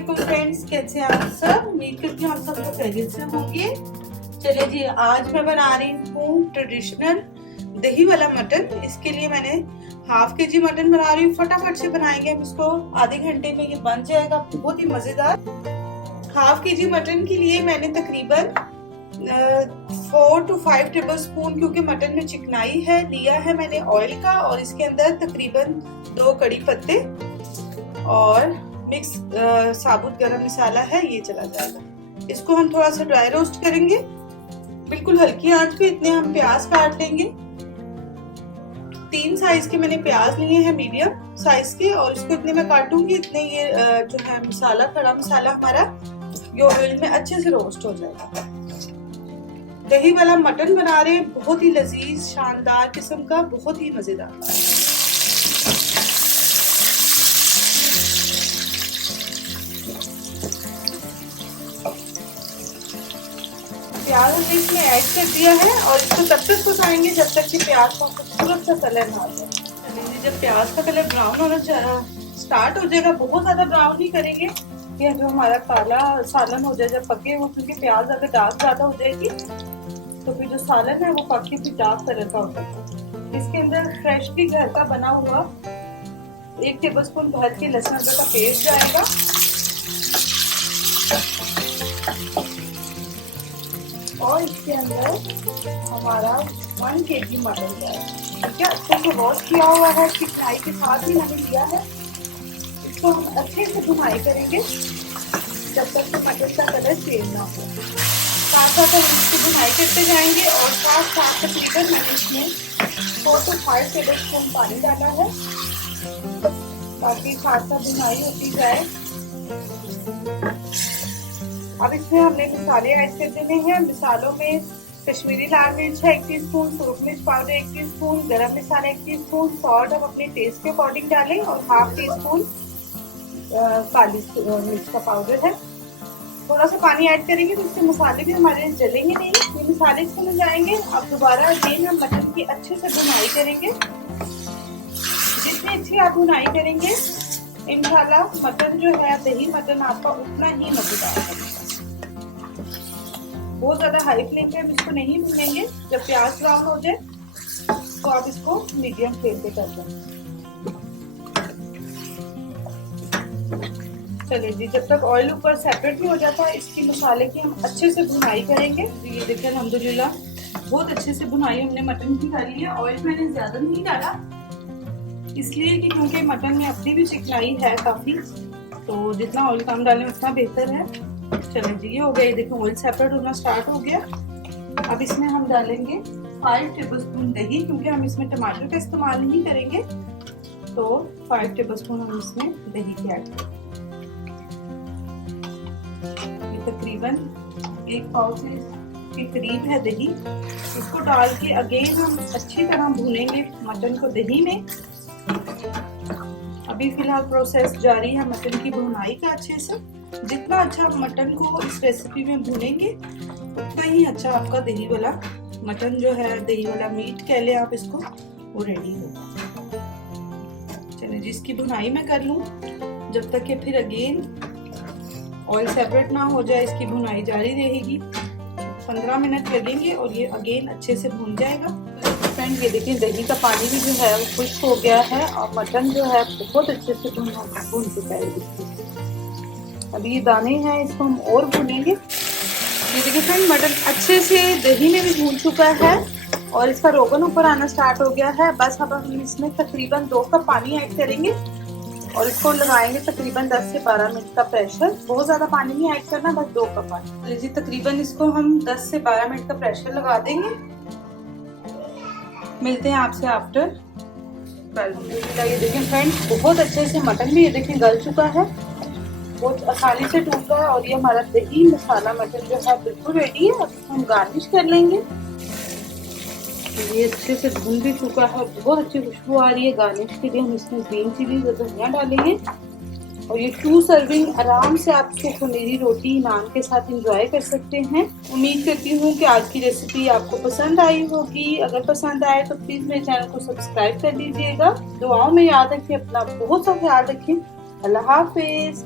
अस्सलामुअलैकुम फ्रेंड्स, कैसे हैं आप सब। उम्मीद करती हूँ आप सब लोग खैरियत से होंगे। चलिए जी, आज मैं बना रही हूँ ट्रेडिशनल दही वाला मटन। इसके लिए मैंने हाफ के जी मटन बना रही हूँ। फटाफट से बनाएंगे हम इसको, आधे घंटे में ये बन जाएगा, बहुत ही मजेदार। हाफ के जी मटन के लिए मैंने तकरीबन 4 to 5 टेबल स्पून, क्योंकि मटन में चिकनाई है, लिया है मैंने ऑयल का। और इसके अंदर तकरीबन 2 कड़ी पत्ते और मिक्स साबुत गरम मसाला है, ये चला जाएगा। इसको हम थोड़ा सा ड्राई रोस्ट करेंगे, बिल्कुल हल्की आंच पे। इतने हम प्याज काट लेंगे। 3 साइज के मैंने प्याज लिए हैं, मीडियम साइज के, और इसको इतने मैं काटूंगी। इतने ये जो है मसाला, खड़ा मसाला हमारा ये ऑयल में अच्छे से रोस्ट हो जाएगा। दही वाला मटन बना रहे हैं, बहुत ही लजीज शानदार किस्म का, बहुत ही मजेदार। प्याज हमने इसमें ऐड कर दिया है और इसको तब तक पकाएंगे जब तक कि प्याज का खूबसूरत सा कलर ना आ जाए। जब प्याज का कलर ब्राउन होना स्टार्ट हो जाएगा, बहुत ज्यादा ब्राउन नहीं करेंगे, यह जो हमारा काला सालन हो जाए जब पके वो, क्योंकि प्याज अगर डार्क ज्यादा हो जाएगी तो फिर जो सालन है वो पके फिर डार्क कलर का हो जाता है। इसके अंदर फ्रेशली घर का बना हुआ 1 टेबल स्पून भर के लहसुन अदरक का पेस्ट जाएगा, और इसके अंदर हमारा 1 kg मटन जाएगा। ठीक है, अच्छे से वॉश किया हुआ है, चिकनाई के साथ ही मैंने लिया है। इसको हम अच्छे से भुनाई करेंगे जब तक कि मटन का कलर चेंज ना हो। साथ साथ हम इसको भुनाई करते जाएंगे, और साथ साथ तकरीबन मैंने इसमें 4 to 5 टेबल स्पून पानी डाला है, ताकि साथ साथ भुनाई होती जाए। अब इसमें हमने मसाले ऐड कर देने हैं। मसालों में कश्मीरी लाल मिर्च है 1 टीस्पून, सूरज मिर्च पाउडर 1 टीस्पून, गरम मसाला 1 टीस्पून, सॉल्ट हम अपने टेस्ट के अकॉर्डिंग डालें, और ½ टीस्पून काली मिर्च का पाउडर है। थोड़ा सा पानी ऐड करेंगे तो इससे मसाले भी हमारे जलेंगे नहीं, ये मसाले इसमें मिल जाएंगे। अब दोबारा अगेन हम मटन की अच्छे से भुनाई करेंगे। जितनी अच्छी आप भुनाई करेंगे इंशाल्लाह मटन जो है, दही मटन आपका उतना ही मजेदार है। बहुत ज्यादा हाई फ्लेम पे हम इसको नहीं भूनेंगे। जब प्याज ब्राउन हो जाए तो आप इसको मीडियम फ्लेम पे कर दें। चलिए जी, जब तक ऑयल ऊपर सेपरेट नहीं हो जाता है, इसकी मसाले की हम अच्छे से भुनाई करेंगे। ये देखिए अल्हम्दुलिल्लाह बहुत अच्छे से भुनाई हमने मटन की डाली है। ऑयल मैंने ज्यादा नहीं डाला, इसलिए कि क्योंकि मटन में अपनी भी चिकनाई है काफी, तो जितना ऑयल कम डालें उतना बेहतर है। चलिए जी, ये हो गया। देखो ऑयल सेपरेट होना स्टार्ट हो गया। अब इसमें हम डालेंगे 5 टेबल स्पून दही, क्योंकि हम इसमें टमाटर का इस्तेमाल नहीं करेंगे, तो 5 टेबल स्पून हम इसमें दही की ऐड करेंगे। तकरीबन 1 पाव से के करीब है दही। इसको डाल के अगेन हम अच्छी तरह भूनेंगे मटन को दही में। अभी फिलहाल प्रोसेस जारी है मटन की भुनाई का अच्छे से। जितना अच्छा मटन को इस रेसिपी में भूनेंगे उतना ही अच्छा आपका दही वाला मटन जो है, दही वाला मीट कह ले आप इसको, वो रेडी होगा। चलिए जिसकी भुनाई मैं कर लूँ जब तक कि फिर अगेन ऑयल सेपरेट ना हो जाए, इसकी भुनाई जारी रहेगी। 15 मिनट लगेंगे और ये अगेन अच्छे से भून जाएगा। फ्रेंड ये देखिए दही का पानी भी जो है वो खुश्क हो गया है, और मटन जो है बहुत अच्छे से भून चुका है। अभी ये दाने हैं, इसको हम और भूनेंगे। ये देखिए फ्रेंड मटन अच्छे से दही में भी भून चुका है और इसका रोगन ऊपर आना स्टार्ट हो गया है। बस अब हम इसमें तकरीबन 2 कप पानी ऐड करेंगे और इसको लगाएंगे तकरीबन 10 से 12 मिनट का प्रेशर। बहुत ज्यादा पानी नहीं ऐड करना, बस 2 कप पानी लीजिए। तकरीबन इसको हम 10 से 12 मिनट का प्रेशर लगा देंगे। मिलते हैं आपसे आफ्टर। ये देखिए फ्रेंड्स बहुत अच्छे से मटन भी ये देखिए गल चुका है, बहुत आसानी से टूट रहा है, और ये हमारा दही मसाला मटन जो है बिल्कुल रेडी है। अब हम गार्निश कर लेंगे। ये अच्छे से भून भी चुका है, बहुत अच्छी खुशबू आ रही है। गार्निश के लिए हम इसमें ग्रीन चिली धनिया डालेंगे, और ये 2 सर्विंग आराम से आप इसको मेरी रोटी नान के साथ एंजॉय कर सकते हैं। उम्मीद करती हूँ कि आज की रेसिपी आपको पसंद आई होगी। अगर पसंद आए तो प्लीज मेरे चैनल को सब्सक्राइब कर दीजिएगा। दुआओं में याद रखिए, अपना बहुत सा ख्याल रखिए। अल्लाह हाफिज।